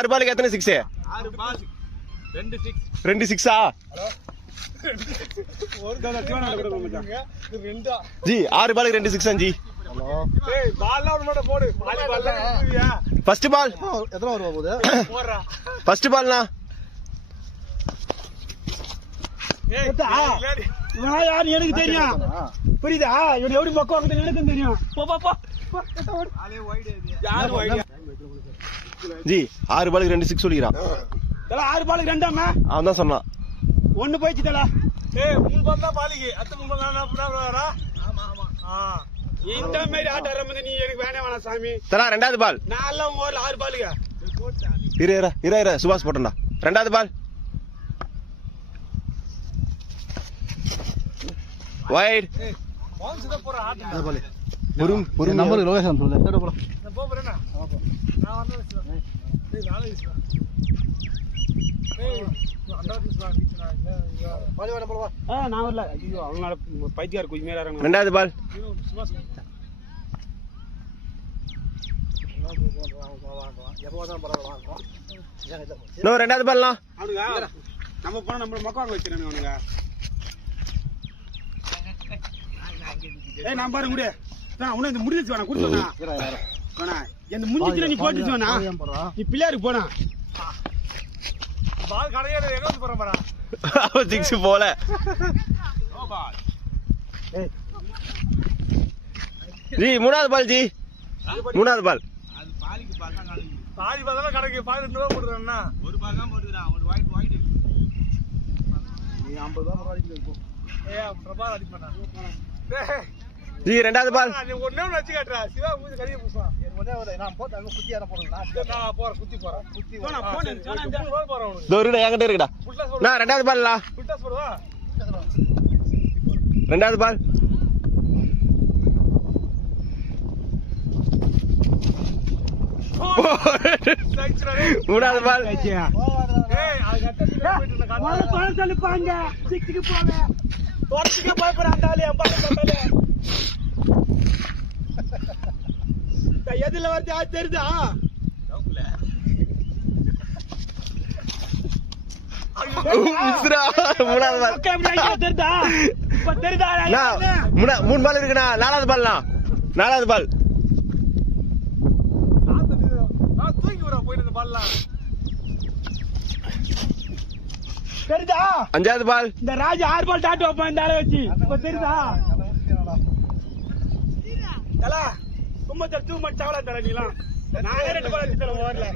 ஆறு பாலுக்கு எத்தனை சிக்ஸ்? 6 பால் 2 6. 2 சிக்ஸா ஜி? 6 பாலுக்கு 2 சிக்ஸா ஜி? ஃபர்ஸ்ட் பால் எத்தனை வருவா போகுது? ஃபர்ஸ்ட் பால்னா எனக்கு தெரியும், புரியுதா? இவன் எப்படி பக்கம் எனக்கு தெரியும். ஜி 6 பாலுக்கு 2 சிக்ஸ் சொல்லிக்கிறான். 6 பாலுக்கு 2 அவன் தான் சொன்னான். 1 போயிடுச்சு தலா. 3 பால் தான் பாலிக்கு. அடுத்த 3 பால் நான் இந்த மாதிரி ஆட்ட ஆரம்பிச்சு நீ எனக்கு வேணாம் சாமி. தலா ரெண்டாவது பால். நான் எல்லாம் உங்க ஊர்ல 6 பாலுங்க. இரு சுபாஷ் போட்டா. ரெண்டாவது பால் வைட். ஒரு நம்பர் லொகேஷன் சொல்லு. நான் போறேனா? நான் வரணும். நான் வரல. ஐயோ அவனால பைத்தியார் கொஞ்சம் மேல இறங்க. ரெண்டாவது பால் ரெண்டாவது பால்னா அவனுங்க நம்ம போனா நம்ம மக்கள் வாங்க வச்சிருக்கானுங்க அவனுங்க. நான் பாரு முடிய உன இந்த முடிச்சு வேணா குடுத்தோண்ணா வேணா இந்த முடிச்சுல நீ போட்டுச்சு வேணா நீ பிள்ளையாருக்கு போனா பால் கடையில எங்க வந்து போறேன் பாரா. அவன் சிக்ஸ் போல. No ball. ஜி மூணாவது பால் ஜி. மூணாவது பால் அது பாலிக்கு பால் தான் கடைக்கு. பாதி பால் தான் கடைக்கு. பால் 2 ரூபாய் போடுறானா? ஒரு பால் தான் போடுறான். ஒரு வைட். நீ 50 ரூபாய் பாலிக்கு போ. பிரபா அடிக்க மாட்டான். ஜி ரெண்டாவது பால். நீ ஒண்ணே ஒண்ணு வச்சு காட்றா. சிவா மூஞ்சி கறிய பூசுவான். ஒண்ணே ஒண்ணு நான் போட்டு அங்க குத்தி ஏற போறேன். நான் போறேன் குத்தி போறேன். நான் போறேன். நான் இந்த பால் போறேன் உனக்கு. தோருடா என்கிட்ட இருக்குடா. நான் ரெண்டாவது பால்ல. புல்டாஸ் போடுவா. ரெண்டாவது பால் மூணாவது பால். ஏய் அது கட்டத்துல போயிட்டு இருந்த கால். பால் சொல்லுப்பாங்க சிக்ஸ்க்கு போங்க. தோர்த்துக்கு போய் போற அந்த ஆளு பால் கட்டல. எதுல வந்து ஆ தெரியுதா? மூணாவது பால் தெரியுதா? இப்ப தெரியுதா? மூணு பால் இருக்குண்ணா. நாலாவது பால்ண்ணா. நாலாவது பால் தூக்கி விட போயிட்டு இந்த பால்லாம். தெரியுதா? அஞ்சாவது பால். இந்த ராஜ் 6 பால் டாட்டு வைப்பான் இந்த ஆளை வச்சு. இப்ப தெரியுதா? தலா சும்மா தூ மட்டும் தவளா தர நீலாம். நானே 2 பால் எடுத்து வரல.